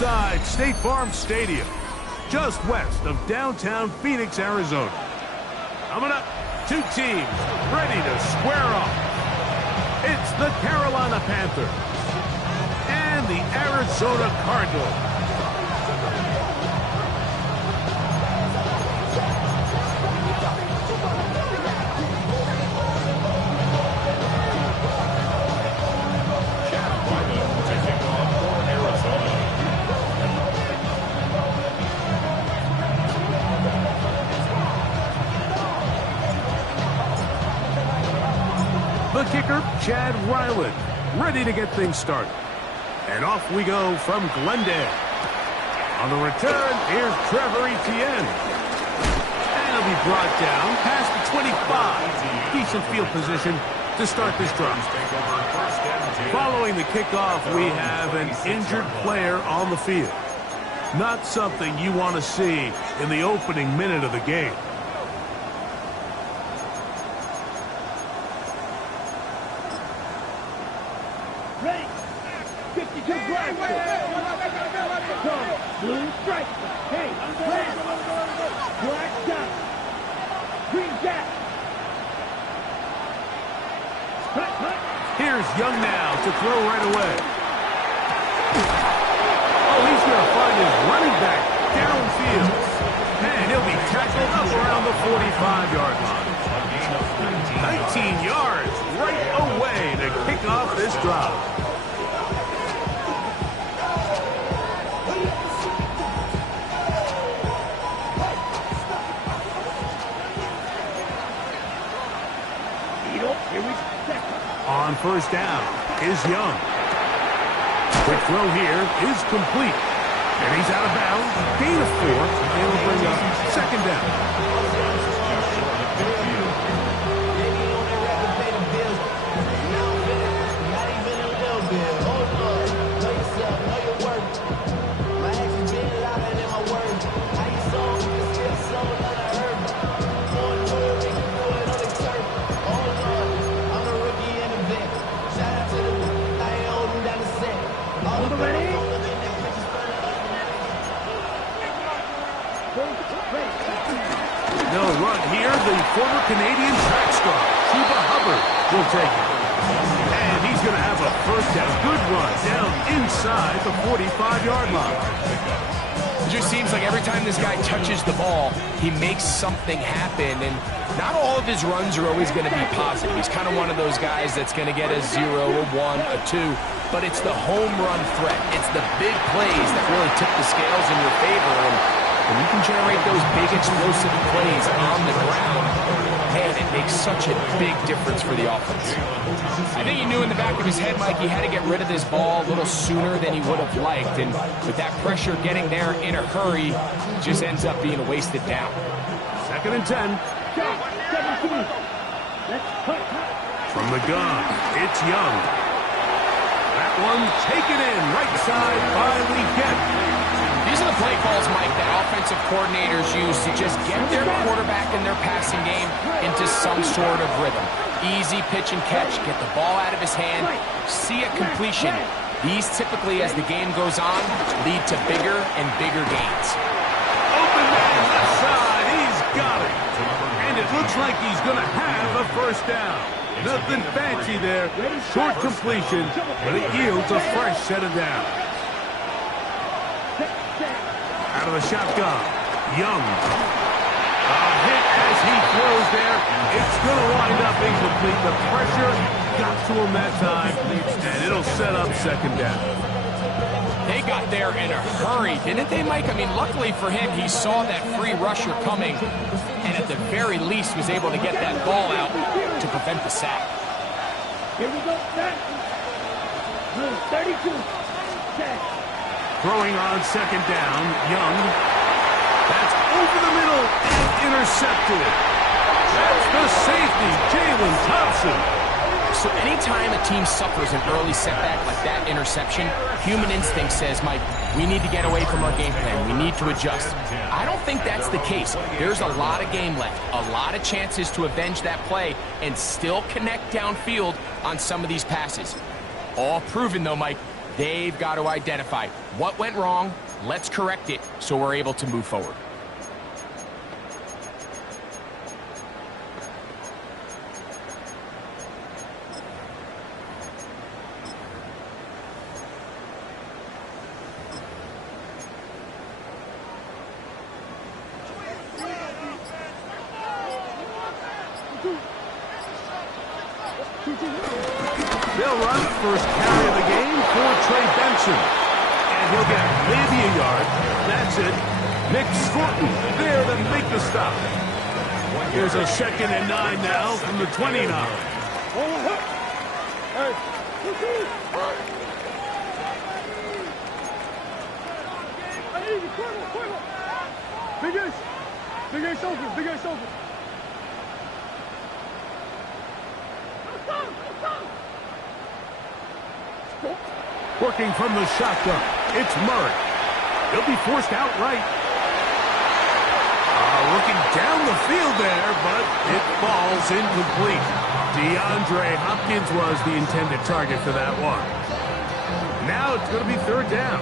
inside State Farm Stadium, just west of downtown Phoenix, Arizona. Coming up, two teams ready to square off. It's the Carolina Panthers and the Arizona Cardinals. The kicker, Chad Ryland, ready to get things started. And off we go from Glendale. On the return, here's Trevor Etienne. And he'll be brought down past the 25. Decent field position to start this drive. Following the kickoff, we have an injured player on the field. Not something you want to see in the opening minute of the game. Ready. 52 black. Blue stripe. Hey, red. Black dot. Green jack. Here's Young now to throw right away. Oh, he's going to find his running back downfield. And he'll be tackled up around the 45-yard line. 19 yards right away to kick off this drive. On first down is Young. Quick throw here is complete. And he's out of bounds. Gain of 4. And will bring up second down. No run here. The former Canadian track star, Chuba Hubbard, will take it. And he's going to have a first down. Good run down inside the 45-yard line. It just seems like every time this guy touches the ball, he makes something happen. And not all of his runs are always going to be positive. He's kind of one of those guys that's going to get a 0, a 1, a 2. But it's the home run threat. It's the big plays that really tip the scales in your favor. And when you can generate those big explosive plays on the ground, man, it makes such a big difference for the offense. I think he knew in the back of his head, Mike, he had to get rid of this ball a little sooner than he would have liked. And with that pressure getting there in a hurry, it just ends up being a wasted down. Second and 10. From the gun, it's Young. That one taken in right side by Leggett. These are the play calls, Mike, that offensive coordinators use to just get their quarterback and their passing game into some sort of rhythm. Easy pitch and catch, get the ball out of his hand, see a completion. These typically, as the game goes on, lead to bigger and bigger gains. Open man left side, he's got it. And it looks like he's going to have a first down. Nothing fancy there. Short completion, but it yields a fresh set of downs. Out of the shotgun, Young. A hit as he throws there. It's going to wind up incomplete. The pressure got to him that time, and it'll set up second down. They got there in a hurry, didn't they, Mike? I mean, luckily for him, he saw that free rusher coming, and at the very least was able to get that ball out to prevent the sack. Here we go, set. 32, set. Throwing on second down, Young. That's over the middle and intercepted. That's the safety, Jaylen Thompson. So anytime a team suffers an early setback like that interception, human instinct says, Mike, we need to get away from our game plan. We need to adjust. I don't think that's the case. There's a lot of game left, a lot of chances to avenge that play and still connect downfield on some of these passes. All proven, though, Mike, They've got to identify what went wrong. Let's correct it so we're able to move forward. They'll run first carry of the game for Trey Benson. And he'll get maybe a yard. That's it. Nick Scorton there to make the stop. Here's a 2nd and 9 now from the 29. Big Ace open. Working from the shotgun, it's Murray. He'll be forced outright. Looking down the field there, but it falls incomplete. DeAndre Hopkins was the intended target for that one. Now it's going to be 3rd down.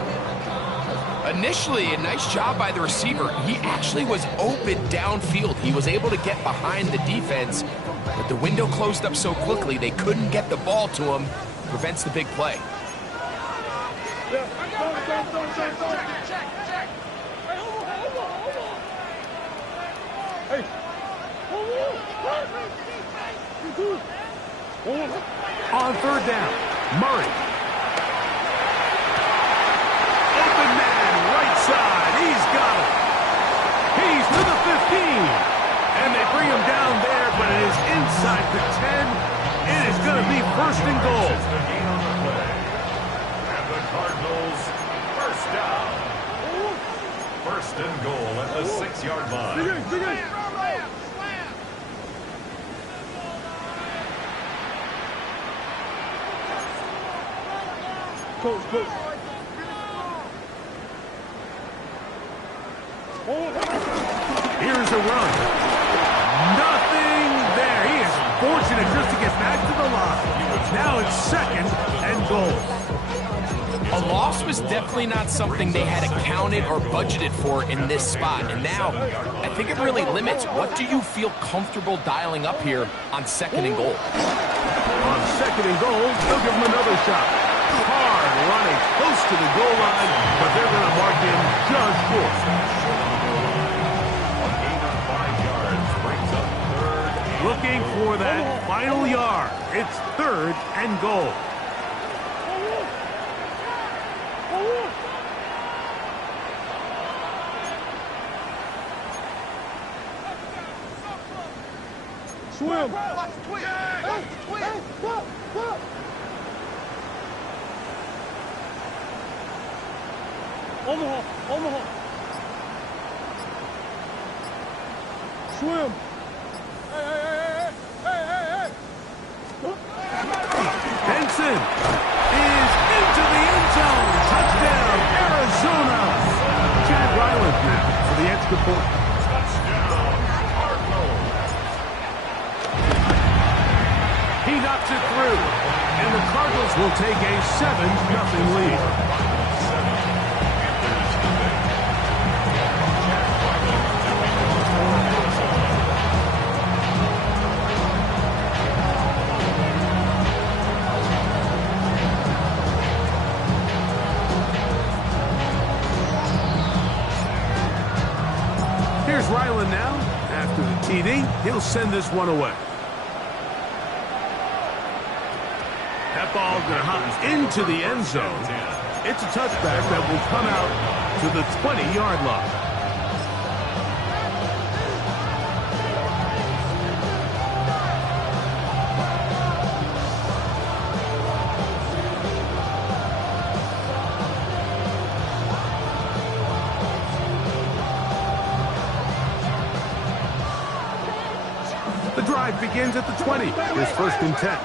Initially, a nice job by the receiver. He actually was open downfield. He was able to get behind the defense, but the window closed up so quickly they couldn't get the ball to him. Prevents the big play. On 3rd down, Murray. Open man, right side. He's got it. He's to the 15. And they bring him down there, but it is inside the 10. It is going to be 1st and goal. And the Cardinals, 1st down. 1st and goal at the 6-yard line. Coach. Here's a run. Nothing there. He is fortunate just to get back to the line. Now it's 2nd and goal. A loss was definitely not something they had accounted or budgeted for in this spot. And now, I think it really limits what do you feel comfortable dialing up here on 2nd and goal. On 2nd and goal, they'll give him another shot. Hard running close to the goal line, but they're going to mark him just short. A gain of 5 yards brings up 3rd. Looking for that final yard. It's 3rd and goal. Swim. Omaha. Swim. Hey. Benson is into the end zone. Touchdown, Arizona. Chad Ryland now for the extra point. Touchdown, Cardinals. He knocks it through, and the Cardinals will take a 7-0 lead. Here's Ryland now. After the TD, he'll send this one away. That ball going to hop into the end zone. It's a touchback that will come out to the 20-yard line. The drive begins at the 20. Here's 1st and 10.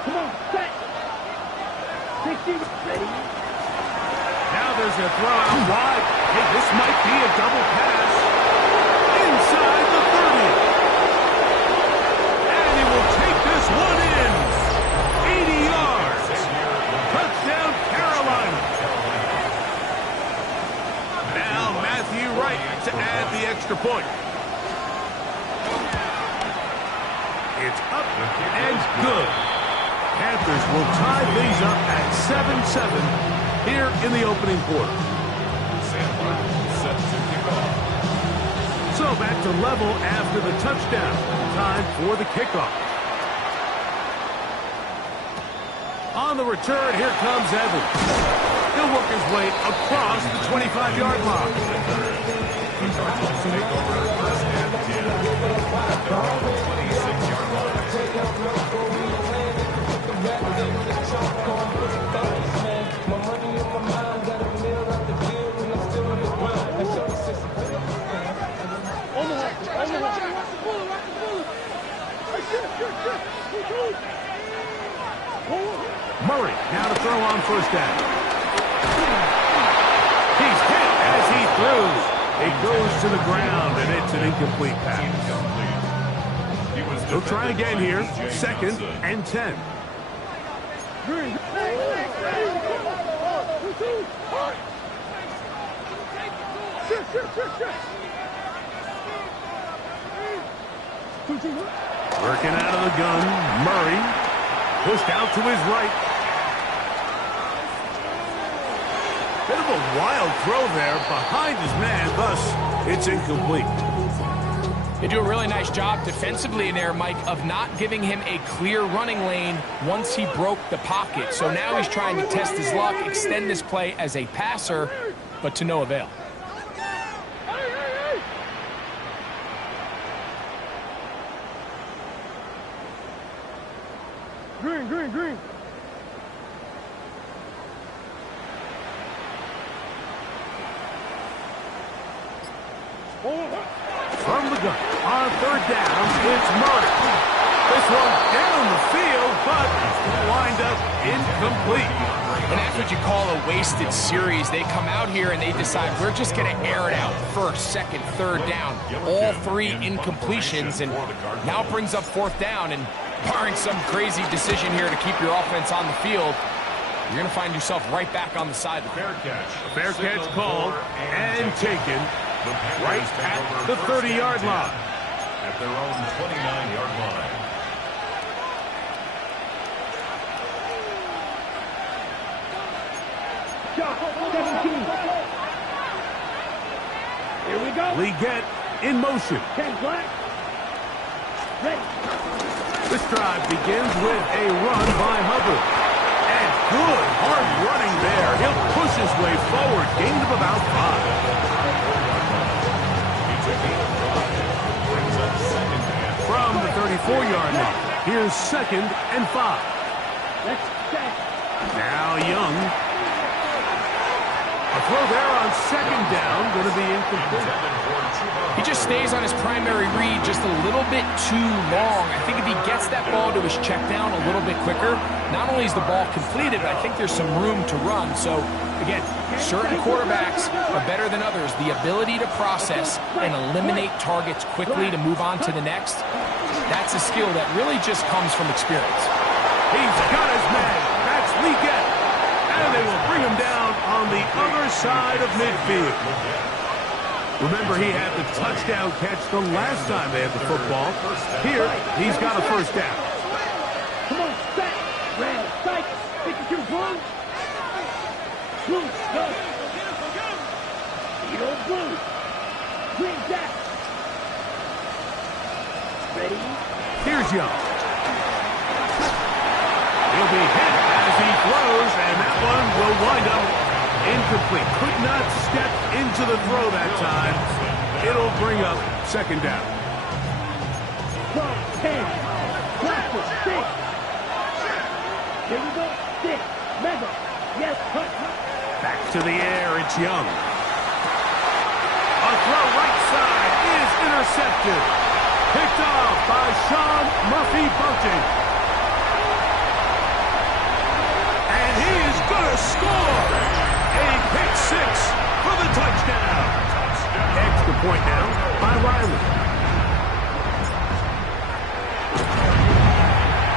Come on, set. 60, ready. Now there's a throw out wide. Hey, this might be a double pass. Inside the 30. And he will take this one in. 80 yards. extra point. It's up and good. Panthers will tie things up at 7-7 here in the opening quarter. Set to kick off. So back to level after the touchdown. Time for the kickoff. On the return, here comes Evans. He'll work his way across the 25-yard line. The Cardinals take over first and 10 at their own 26-yard line. Murray now to throw on first down. He's hit as he throws. It goes to the ground, and it's an incomplete pass. He'll try again here. 2nd and 10. Working out of the gun, Murray pushed out to his right. Bit of a wild throw there behind his man, thus it's incomplete. They do a really nice job defensively in there, Mike, of not giving him a clear running lane once he broke the pocket. So now he's trying to test his luck, extend this play as a passer, but to no avail. Green. From the gun, on third down, it's Murray. This one down the field, but lined up incomplete. And that's what you call a wasted series. They come out here and they decide we're just going to air it out. First, second, third down. All 3 incompletions, and now it brings up 4th down. And barring some crazy decision here to keep your offense on the field, you're going to find yourself right back on the sideline. Fair catch called and taken right at the 30-yard line. At their own 29-yard line. Here we go. Leggett in motion. Ken Black. Ready. This drive begins with a run by Hubbard. And good hard running there. He'll push his way forward. Gain of about 5. From the 34-yard line, here's 2nd and 5. Let's set. Now Young. A throw there on 2nd down, going to be incomplete. He just stays on his primary read just a little bit too long. I think if he gets that ball to his check down a little bit quicker, not only is the ball completed, but I think there's some room to run. So, again, certain quarterbacks are better than others. The ability to process and eliminate targets quickly to move on to the next, that's a skill that really just comes from experience. He's got his man. That's Leggett. And they will bring him down on the other side of midfield. Remember, he had the touchdown catch the last time they had the football. Here, he's got a first down. Come on, set. Red, sight. 52 blue. Blue, go. Eagle, blue. Green, jack. Ready. Here's Young. He'll be hit as he throws, and that one will wind up incomplete. Could not step into the throw that time. It'll bring up 2nd down. 10. Blaster, 6. Here we go. 6. Mega. Yes, cut. Back to the air, it's Young. A throw right side is intercepted. Picked off by Sean Murphy-Bunting. And he is going to score. A pick 6 for the touchdown. Extra point now by Riley.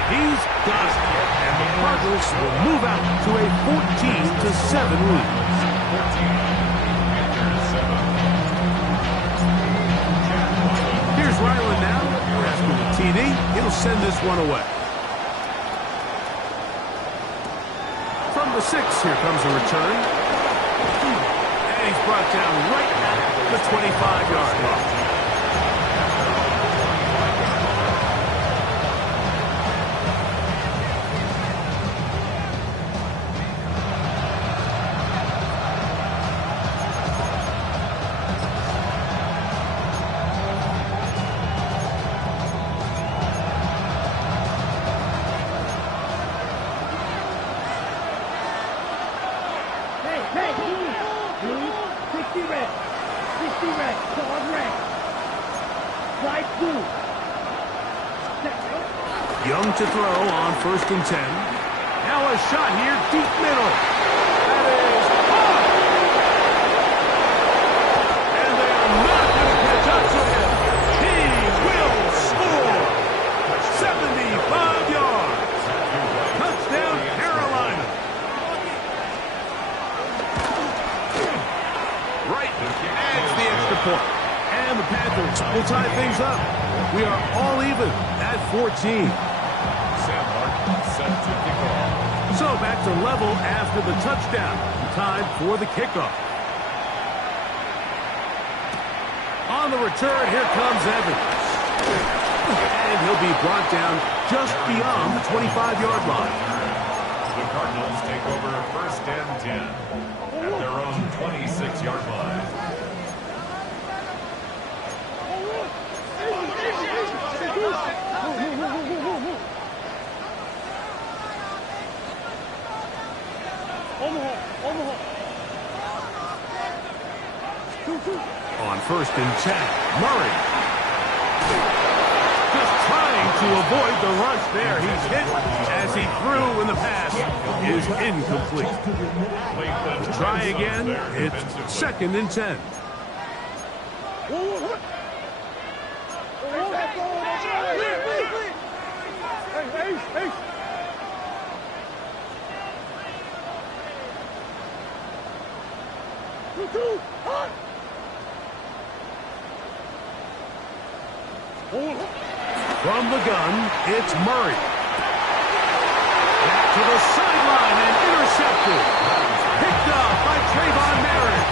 He's got it. And the Cardinals will move out to a 14-7 lead. send this one away. From the 6, here comes a return. And he's brought down right at the 25-yard line. Young to throw on 1st and 10. Now a shot here, deep middle. That is caught. And they are not going to catch up to him. He will score. 75 yards. Touchdown, Carolina. Right adds the extra point. And the Panthers will tie things up. We are all even at 14. So back to level after the touchdown. Time for the kickoff. On the return, here comes Evans. And he'll be brought down just beyond the 25-yard line. The Cardinals take over 1st and 10 at their own 26-yard line. On 1st and 10, Murray. Just trying to avoid the rush there. He's hit as he threw, and the pass is incomplete. Try again. It's 2nd and 10. From the gun, it's Murray. Back to the sideline and intercepted. Picked up by Trayvon Merritt.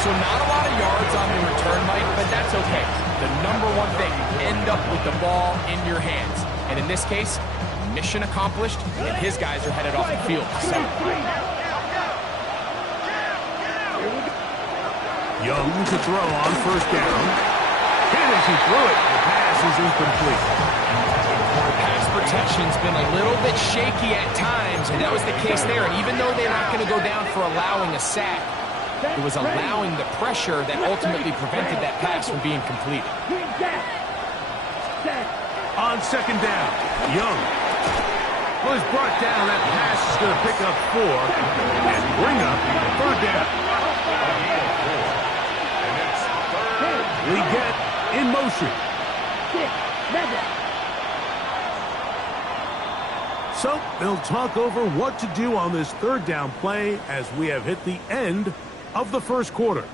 So not a lot of yards on the return, Mike, but that's okay. The number one thing, end up with the ball in your hands. And in this case, mission accomplished, and his guys are headed off the field. Young to throw on 1st down. And as he threw it, the pass is incomplete. Pass protection's been a little bit shaky at times, and that was the case there. And even though they're not going to go down for allowing a sack, it was allowing the pressure that ultimately prevented that pass from being completed. On 2nd down, Young was brought down. That pass is going to pick up 4 and bring up 3rd down. We get in motion. So they'll talk over what to do on this 3rd down play as we have hit the end of the 1st quarter.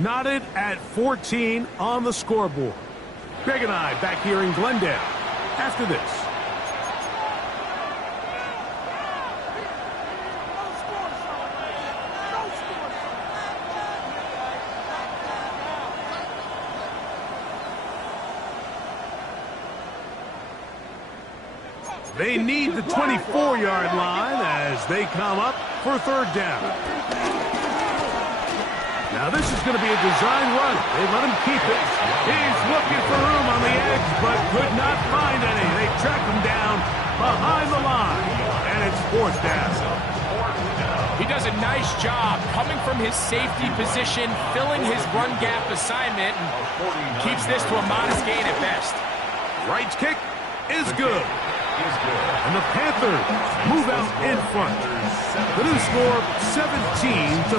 Knotted at 14 on the scoreboard. Greg and I back here in Glendale after this. They need the 24-yard line as they come up for 3rd down. Now this is going to be a design run. They let him keep it. He's looking for room on the edge, but could not find any. They track him down behind the line, and it's 4th down. He does a nice job coming from his safety position, filling his run gap assignment, and keeps this to a modest gain at best. Right's kick is good. And the Panthers move out in front. The new score, 17-14.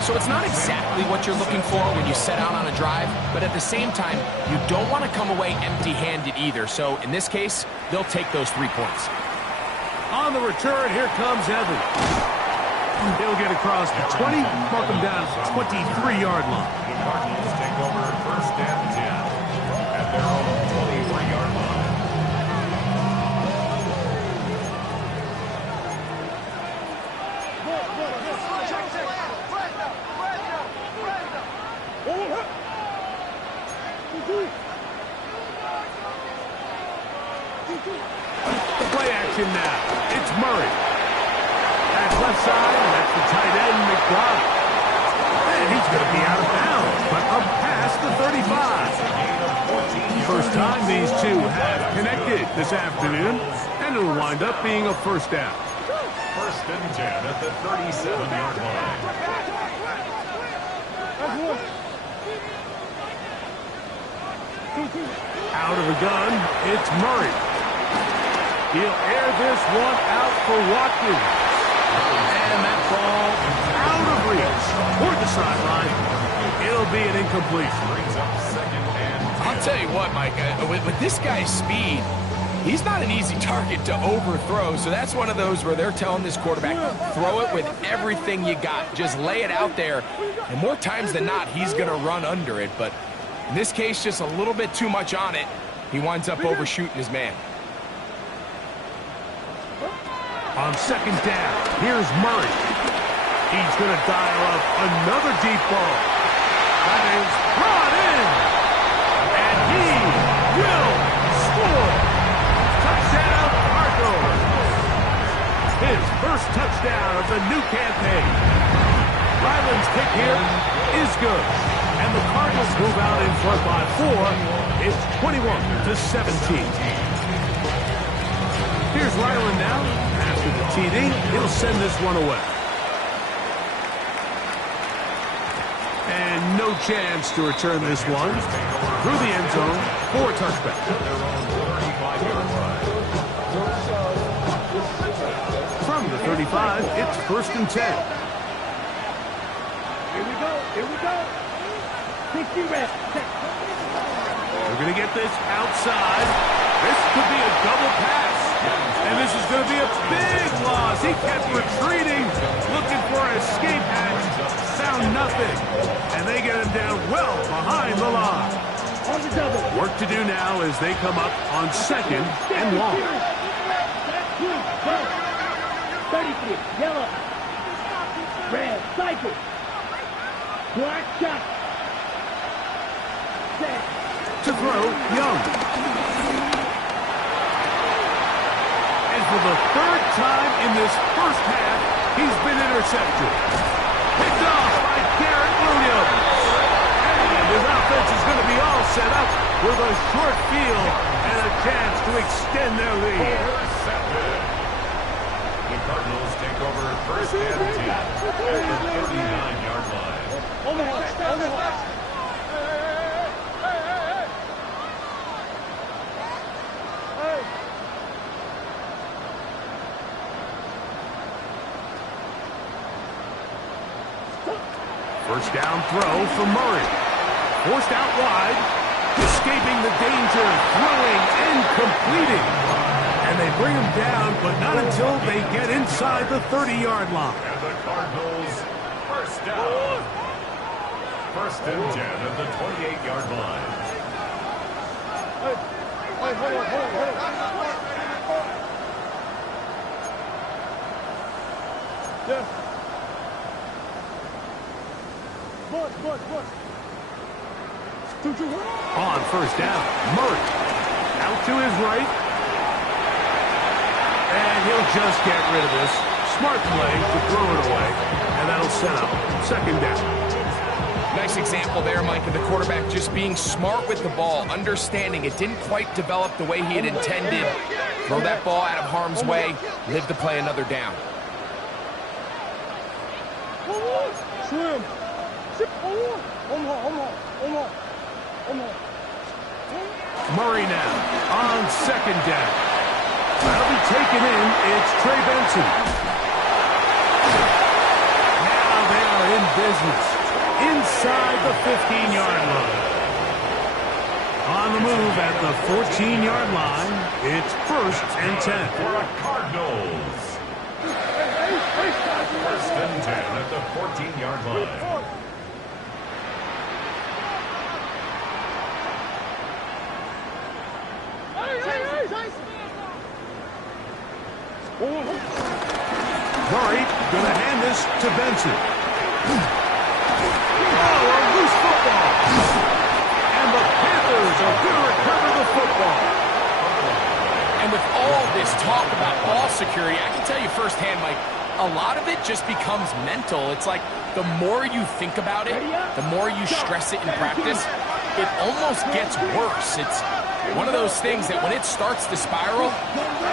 So it's not exactly what you're looking for when you set out on a drive, but at the same time, you don't want to come away empty-handed either. So in this case, they'll take those 3 points. On the return, here comes Evans. He'll get across the 20, mark him down at the 23-yard line. The Cardinals take over 1st and 10 at their own 21. Play action now. It's Murray. At left side, that's the tight end, McBride. And he's going to be out of bounds, but up past the 35. First time these two have connected this afternoon, and it'll wind up being a first down. First and 10 at the 37-yard line. Out of the gun, it's Murray. He'll air this one out for Watkins. And that ball out of reach toward the sideline. It'll be an incompletion. Brings up second and 10. I'll tell you what, Mike, with this guy's speed, he's not an easy target to overthrow. So that's one of those where they're telling this quarterback, throw it with everything you got. Just lay it out there. And more times than not, he's going to run under it. But in this case, just a little bit too much on it. He winds up overshooting his man. On second down, here's Murray. He's going to dial up another deep ball. That is brought in. And he will score. Touchdown, Cardinals. His first touchdown of the new campaign. Ryland's kick here is good. And the Cardinals move out in front by 4. It's 21-17. Here's Ryland now. After the TD, he'll send this one away. And no chance to return this one. Through the end zone for a touchback. From the 35, it's first and 10. Here we go. Here we go. 60 reps. We're going to get this outside. This could be a double pass. And this is going to be a big loss. He kept retreating, looking for an escape hatch. Found nothing. And they get him down well behind the line. On the double. Work to do now as they come up on second and long. 33. Yellow. Red. Cycle. Black shot. Set. To throw, Young. And for the third time in this first half, he's been intercepted. Picked off by Garrett Williams. And his offense is going to be all set up with a short field and a chance to extend their lead. Intercepted. The Cardinals take over first and 10 at the 39-yard line. First down throw for Murray. Forced out wide. Escaping the danger. Throwing and completing. And they bring him down, but not until they get inside the 30-yard line. And the Cardinals first down. First and 10 at the 28-yard line. Hold on. Yeah. On first down, Murray. Out to his right. And he'll just get rid of this. Smart play to throw it away. And that'll set up second down. Nice example there, Mike, of the quarterback just being smart with the ball, understanding it didn't quite develop the way he had intended. Throw that ball out of harm's way, live to play another down. Swim. Murray now on second down. That'll be taken in. It's Trey Benson. Now they are in business inside the 15-yard line. On the move at the 14-yard line, it's first and 10. For the Cardinals. First and 10 at the 14-yard line. Murray going to hand this pass to Benson. Oh, a loose football. And the Panthers are going to recover the football. And with all this talk about ball security, I can tell you firsthand, Mike, a lot of it just becomes mental. It's like the more you think about it, the more you stress it in practice, it almost gets worse. It's one of those things that when it starts to spiral,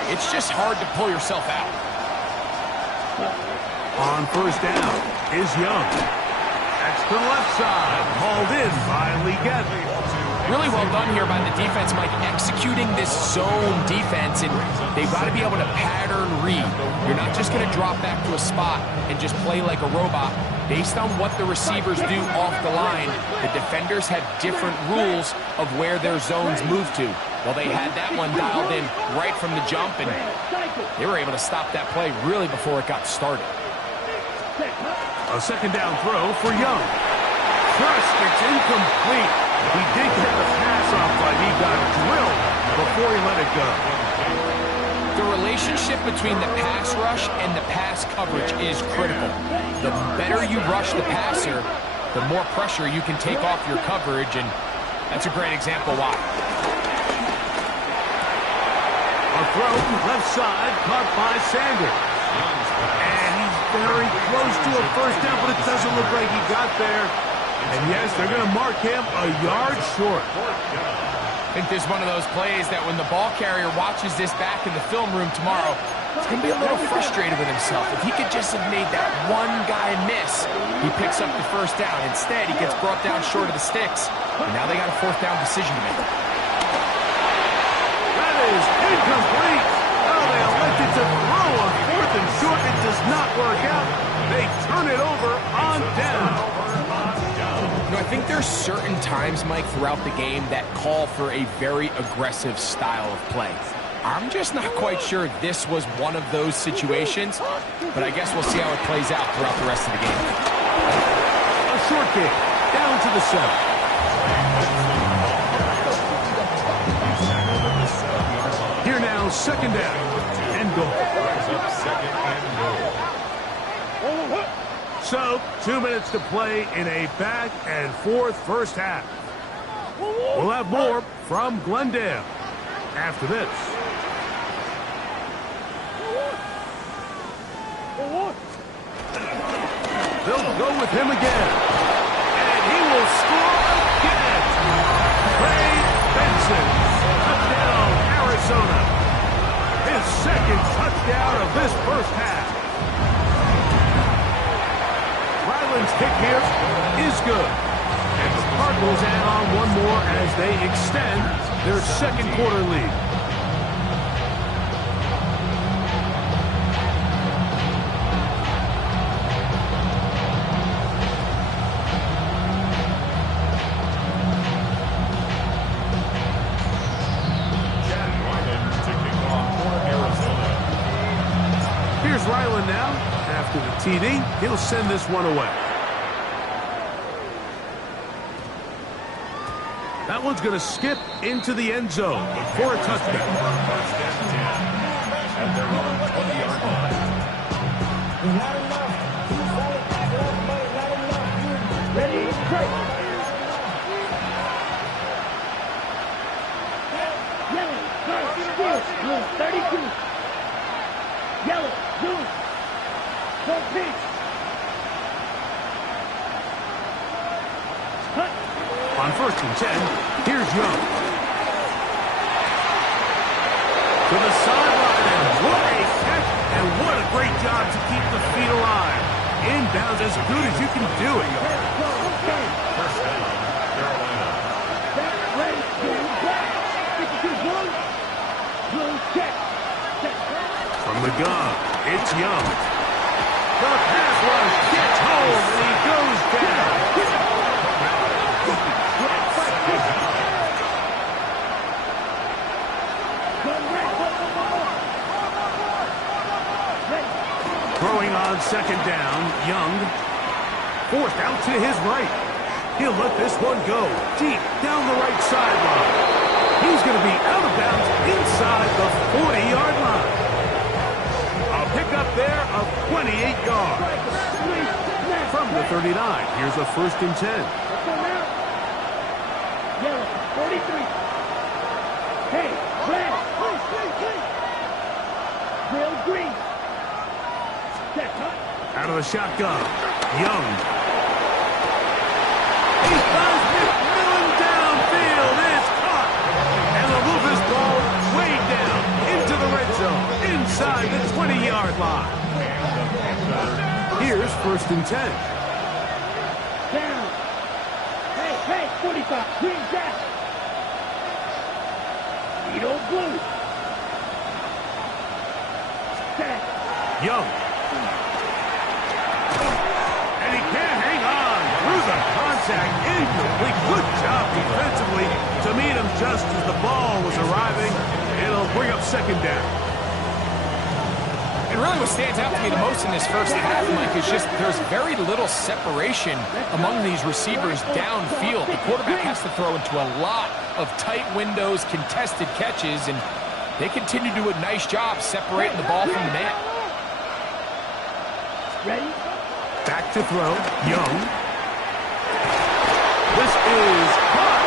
it's just hard to pull yourself out. On first down is Young. That's to the left side, hauled in by Legette. Really well done here by the defense, Mike, executing this zone defense, and they've got to be able to pattern read. You're not just going to drop back to a spot and just play like a robot. Based on what the receivers do off the line, the defenders have different rules of where their zones move to. Well, they had that one dialed in right from the jump, and they were able to stop that play really before it got started. A second down throw for Young. First, it's incomplete. He did get the pass off, but he got drilled before he let it go. The relationship between the pass rush and the pass coverage is critical. The better you rush the passer, the more pressure you can take off your coverage, and that's a great example why. A throw left side caught by Sanders. And he's very close to a first down, but it doesn't look like he got there. And yes, they're going to mark him a yard short. I think there's one of those plays that when the ball carrier watches this back in the film room tomorrow, he's going to be a little frustrated with himself. If he could just have made that one guy miss, he picks up the first down. Instead, he gets brought down short of the sticks, and now they got a fourth down decision to make. That is incomplete. Oh, they elected to throw on fourth and short. It does not work out. They turn it over on down. You know, I think there's certain times, Mike, throughout the game that call for a very aggressive style of play. I'm just not quite sure this was one of those situations, but I guess we'll see how it plays out throughout the rest of the game. A short kick down to the center. Here now, second down and goal. So, 2 minutes to play in a back-and-forth first half. We'll have more from Glendale after this. They'll go with him again. And he will score again. Trey Benson, touchdown, Arizona. His second touchdown of this first half. Ryland's kick here is good. And the Cardinals add on one more as they extend their second quarter lead. Here's Ryland now. After the TD, he'll send this one away. That one's going to skip into the end zone for a touchdown. At their own 20-yard line. Ready, break. Yellow, guard, steal, blue, 32. Yellow, blue, go pitch. Cut. On first and 10, here's Young. To the sideline, and what a catch, and what a great job to keep the feet alive. Inbounds as good as you can do it. First down, Carolina. Back, ready, go back. 52 blue. Blue, check. Check. From the gun, it's Young. The pass rush gets home, and he goes down. Throwing on second down, Young. Forced out to his right. He'll let this one go deep down the right sideline. He's going to be out of bounds inside the 40-yard line. A pickup there of 28 yards. the 39. Here's a 1st and 10. Let's go now. Yellow, 43. Hey, red. Real green. Set, huh? Out of the shotgun. Young. He does McMillan downfield. It's caught. And the Rufus ball way down into the red zone. Inside the 20-yard line. Here's 1st and 10. Down. Hey, 45. Green jack. Edo blue. Set. Young. And he can't hang on. Through the contact. Incomplete. Good job defensively to meet him just as the ball was arriving. It'll bring up 2nd down. And really what stands out to me the most in this first half, Mike, is just there's very little separation among these receivers downfield. The quarterback has to throw into a lot of tight windows, contested catches, and they continue to do a nice job separating the ball from the man. Ready? Back to throw. Young. This is caught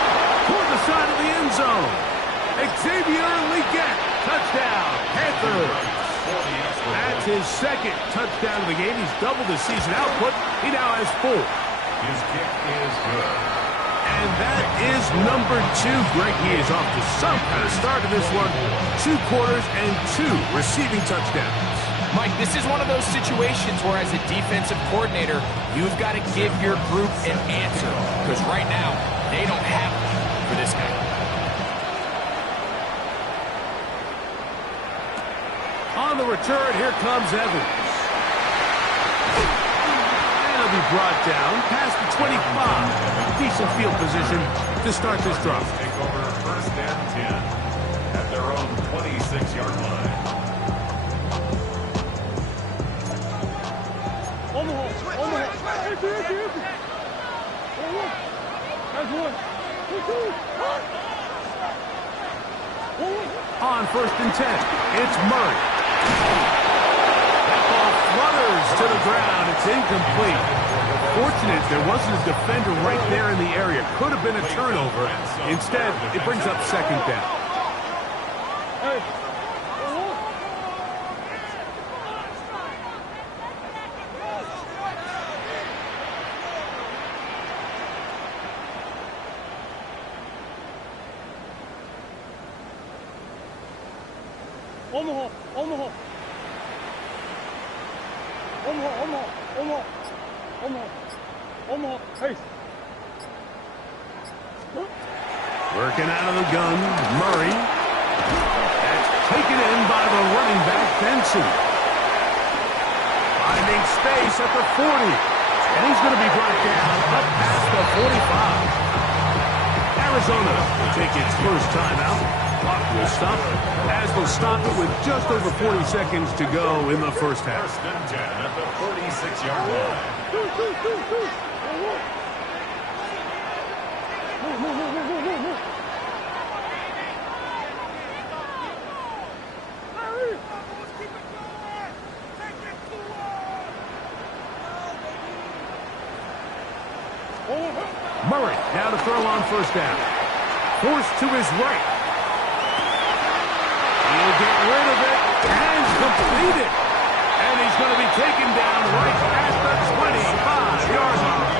toward the side of the end zone. Xavier Legette. Touchdown. Panthers. That's his 2nd touchdown of the game. He's doubled his season output. He now has 4. His kick is good. And that is number 2. Greg, he is off to some kind of start in this one. 2 quarters and 2 receiving touchdowns. Mike, this is one of those situations where as a defensive coordinator, you've got to give your group an answer. Because right now, they don't have one for this guy. On the return, here comes Evans. And he'll be brought down past the 25. Decent field position to start this drive. Take over 1st and 10 at their own 26-yard line. On 1st and 10, it's Murray. That ball flutters to the ground. It's incomplete. Fortunate there wasn't a defender right there in the area. Could have been a turnover. Instead, it brings up 2nd down. Working out of the gun, Murray. That's taken in by the running back, Benson. Finding space at the 40. And he's going to be brought down up past the 45. Arizona will take its first timeout. Clock will stop as they'll stop it with just over 40 seconds to go in the first half. 1st and 10 at the 46-yard line. Murray now to throw on 1st down. Forced to his right. He'll get rid of it and complete it. And he's going to be taken down right at the 25-yard line.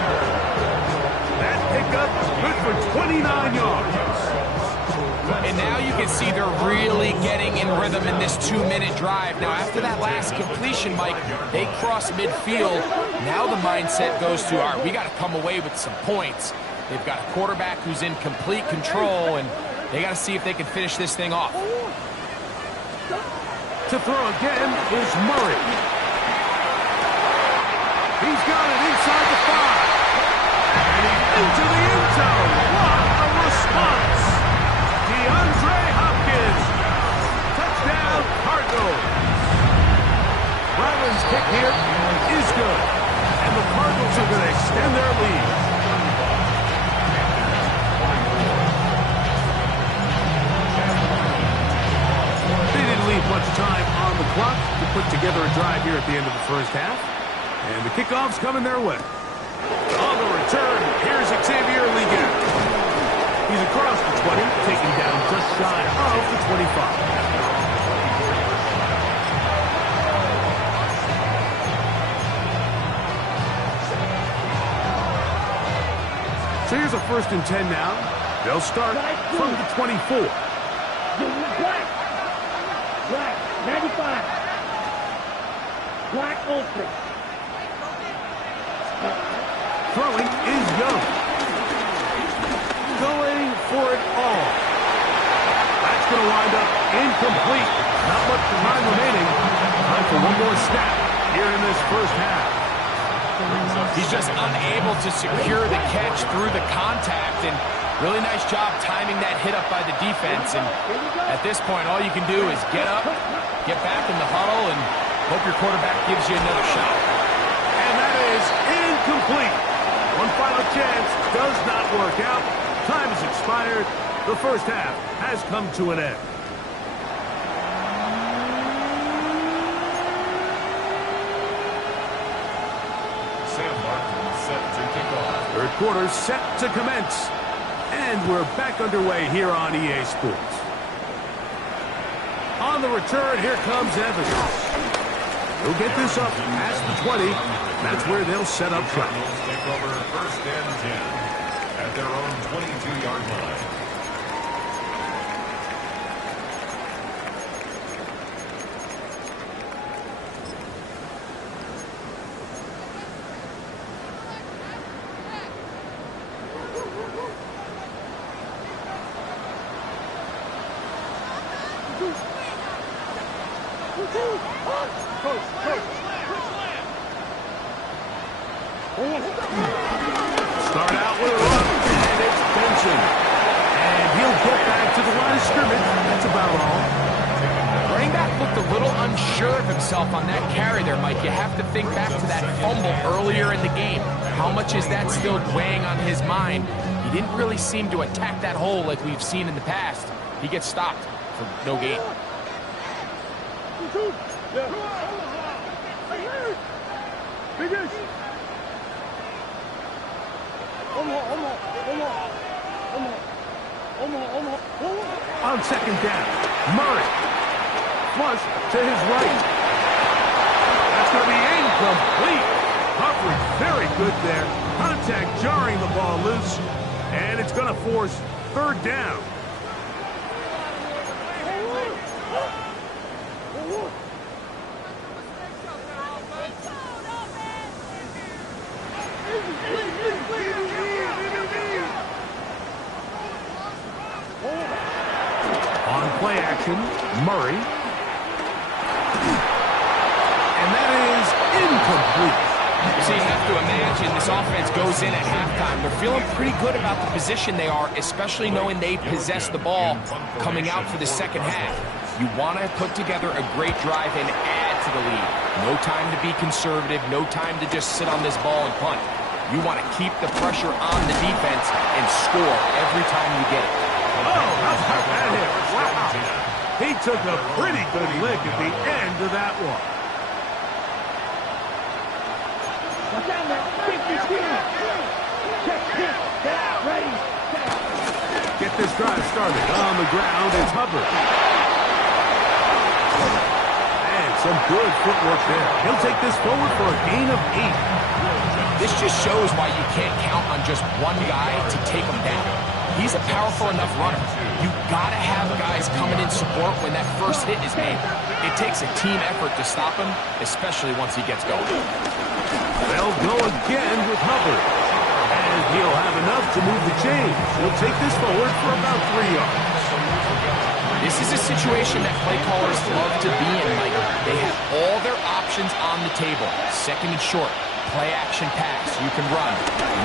That pickup good for 29 yards. And now you can see they're really getting in rhythm in this 2-minute drive. Now, after that last completion, Mike, they cross midfield. Now the mindset goes to, all right, we got to come away with some points. They've got a quarterback who's in complete control, and they got to see if they can finish this thing off. To throw again is Murray. He's got it inside the 5. And he's into the end zone. What a response. DeAndre Hopkins. Touchdown, Cardinals. Ryland's kick here is good. And the Cardinals are going to extend their lead. They didn't leave much time on the clock to put together a drive here at the end of the first half. And the kickoff's coming their way. On the return, here's Xavier Liga. He's across the 20, taking down just shy of the 25. So here's a 1st and 10 now. They'll start from the 24. Black. Black. 95. Black open. Throwing is Young. Going for it all. That's going to wind up incomplete. Not much time remaining. Time for one more snap here in this first half. He's just unable to secure the catch through the contact, and really nice job timing that hit up by the defense. And at this point, all you can do is get up, get back in the huddle, and hope your quarterback gives you another shot. And that is incomplete. One final chance does not work out. Time has expired. The first half has come to an end. Third quarter set to commence. And we're back underway here on EA Sports. On the return, here comes Evans. He'll get this up past the 20. That's where they'll set up shop. Take over 1st and 10 at their own 22-yard line. Start out with a run, and it's Benson. And he'll get back to the line of scrimmage. That's about all. Running back looked a little unsure of himself on that carry there, Mike. You have to think back to that fumble earlier in the game. How much is that still weighing on his mind? He didn't really seem to attack that hole like we've seen in the past. He gets stopped for no gain. On 2nd down, Murray. Flush to his right. That's going to be incomplete. Coverage very good there. Contact jarring the ball loose. And it's going to force 3rd down. On play action, Murray. And that is incomplete. So you have to imagine this offense goes in at halftime. They're feeling pretty good about the position they are, especially knowing they possess the ball coming out for the second half. You want to put together a great drive and add to the lead. No time to be conservative, no time to just sit on this ball and punt. You want to keep the pressure on the defense and score every time you get it. Oh, how about that hit? Wow. He took a pretty good lick at the end of that one. Get this drive started. On the ground is Hubbard. And some good footwork there. He'll take this forward for a gain of 8. This just shows why you can't count on just one guy to take him down. He's a powerful enough runner. You gotta have guys coming in support when that first hit is made. It takes a team effort to stop him, especially once he gets going. They'll go again with Hubbard. And he'll have enough to move the chains. He'll take this forward for about 3 yards. This is a situation that play callers love to be in, Mike. They have all their options on the table. 2nd and short, play action pass, you can run.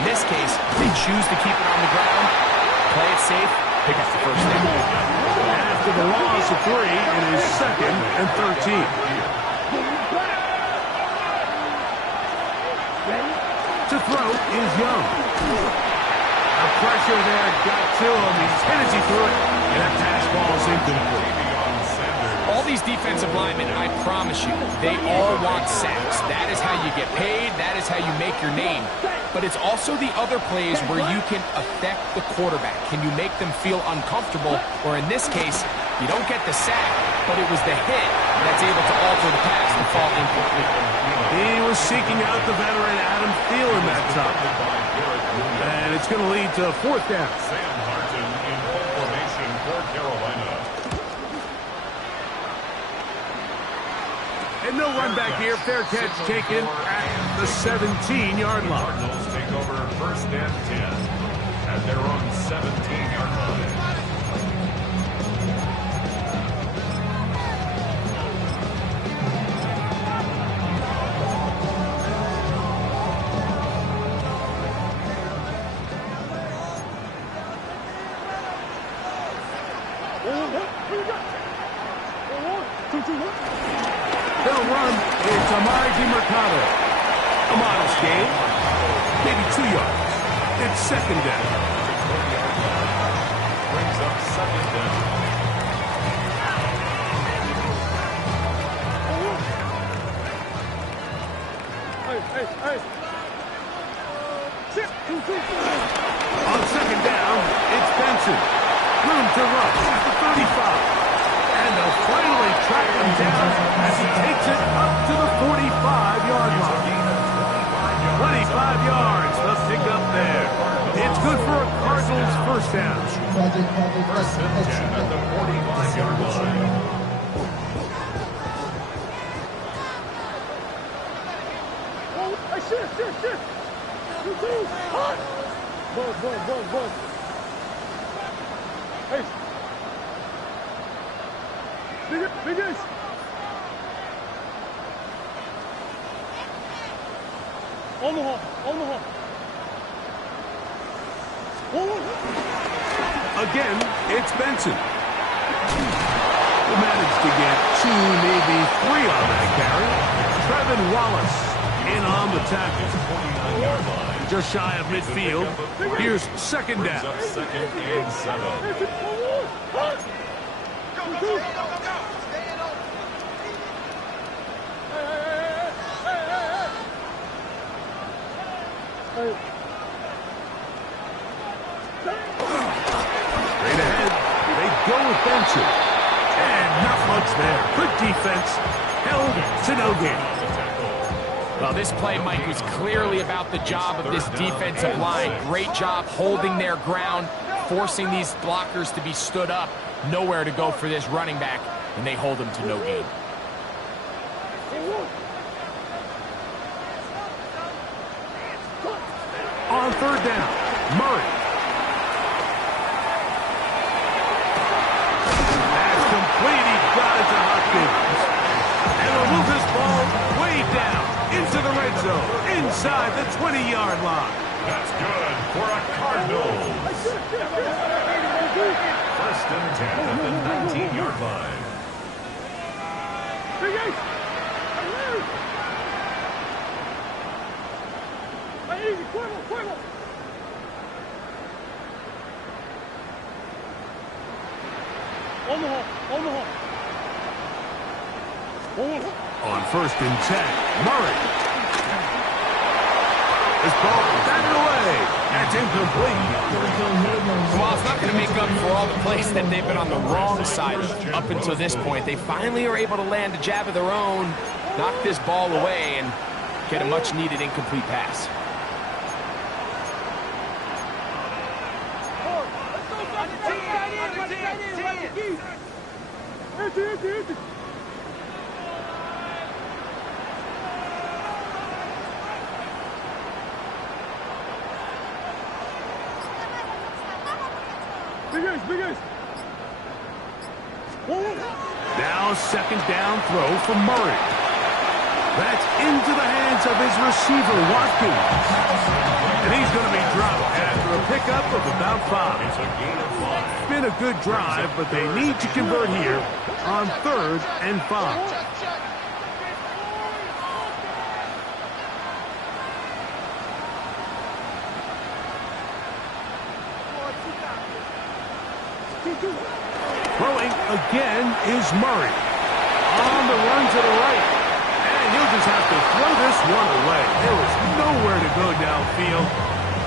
In this case, they choose to keep it on the ground, play it safe, pick up the first down. After the loss of 3, it is 2nd and 13. To throw is Young. The pressure there got to him. He's hit as he threw it, and that pass ball is incomplete. All all these defensive linemen, I promise you, they all want sacks. That is how you get paid. That is how you make your name. But it's also the other plays where you can affect the quarterback. Can you make them feel uncomfortable? Or in this case, you don't get the sack, but it was the hit that's able to alter the pass and fall incomplete. He was seeking out the veteran Adam Thielen that time. And it's going to lead to 4th down. Sam Harton in full formation for Carolina. And no run back here. Fair catch taken at the 17-yard line. Cardinals take over 1st and 10 at their own 17-yard line. They'll run. It's Amari Mercado. A modest gain. Maybe 2 yards. It's 2nd down. Brings up 2nd down. On 2nd down, it's Benson. Room to rush at the 35. And they'll finally track him down as he takes it up to the 45-yard line. 25 yards, the pickup there. It's good for a Cardinals 1st down. 1st and 10 at the 45-yard line. Hey. Biggest. Omaha. Again, it's Benson. He managed to get 2, maybe 3 on that carry. Trevin Wallace in on the tackle. 29-yard line. Just shy of midfield. Here's 2nd down. Up 2nd and 7. Straight ahead, they go with Benson. And not much there. Good defense. Held to no gain. Well, this play, Mike, was clearly about the job of this defensive line. Great job holding their ground, forcing these blockers to be stood up. Nowhere to go for this running back, and they hold him to no gain. On 3rd down, Murray. That's complete. He got it to Hopkins. And they'll move this ball way down into the red zone, inside the 20-yard line. That's good for a Cardinals. 1st and 10 at the 19-yard line. Omaha. On 1st and 10, Murray. This ball batted away. That's incomplete. Well, it's not going to make up for all the plays that they've been on the wrong side of up until this point. They finally are able to land a jab of their own, knock this ball away, and get a much-needed incomplete pass. Now 2nd down throw from Murray. That's into the hands of his receiver, Watkins. And he's going to be dropped after a pickup of about 5. It's a gain of 5. It's been a good drive, but they need to convert here on 3rd and 5. Throwing again is Murray. On the run to the right. And he'll just have to throw this one away. There was nowhere to go downfield.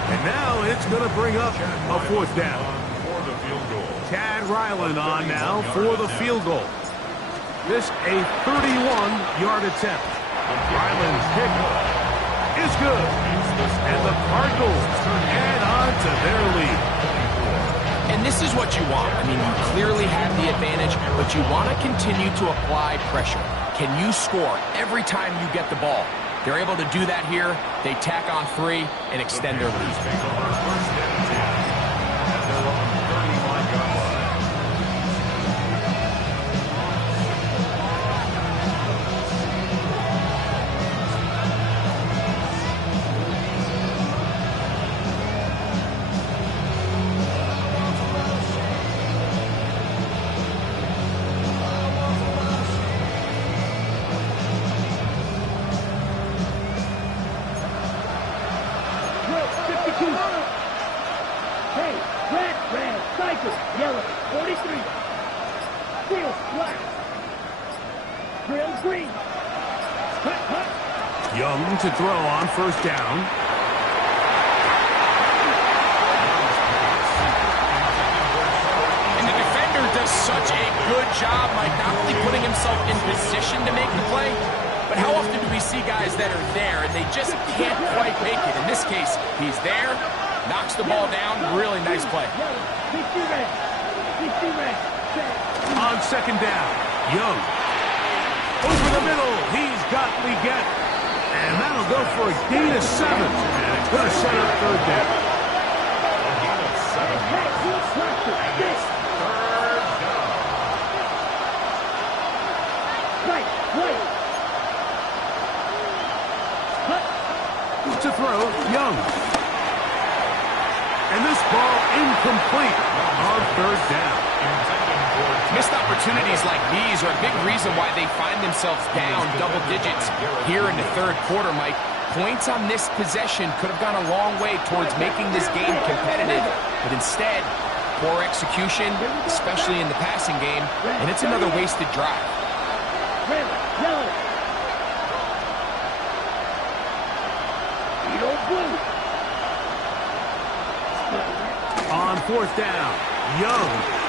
And now it's going to bring up a fourth down. For the field goal. Chad Ryland on now for the field goal. This a 31-yard attempt. Ryland's kick is good. And the Cardinals add on to their lead. And this is what you want. I mean, you clearly have the advantage, but you want to continue to apply pressure. Can you score every time you get the ball? They're able to do that here. They tack on 3 and extend their lead. Hey, red, cycle, yellow, 43. Field, black. Grill, green. Hut. Young to throw on first down. And the defender does such a good job, Mike, not only putting himself in position to make the play, but how often do we see guys that are there and they just can't quite make it? In this case, he's there, knocks the ball down, really nice play. On second down, Young. Over the middle, he's got Leggett. And that'll go for a gain of 7. And it could have set up third down. To throw, Young. And this ball incomplete on third down. Missed opportunities like these are a big reason why they find themselves down double digits here in the third quarter, Mike. Points on this possession could have gone a long way towards making this game competitive, but instead, poor execution, especially in the passing game, and it's another wasted drive. Red, yellow. Blue. On fourth down, Young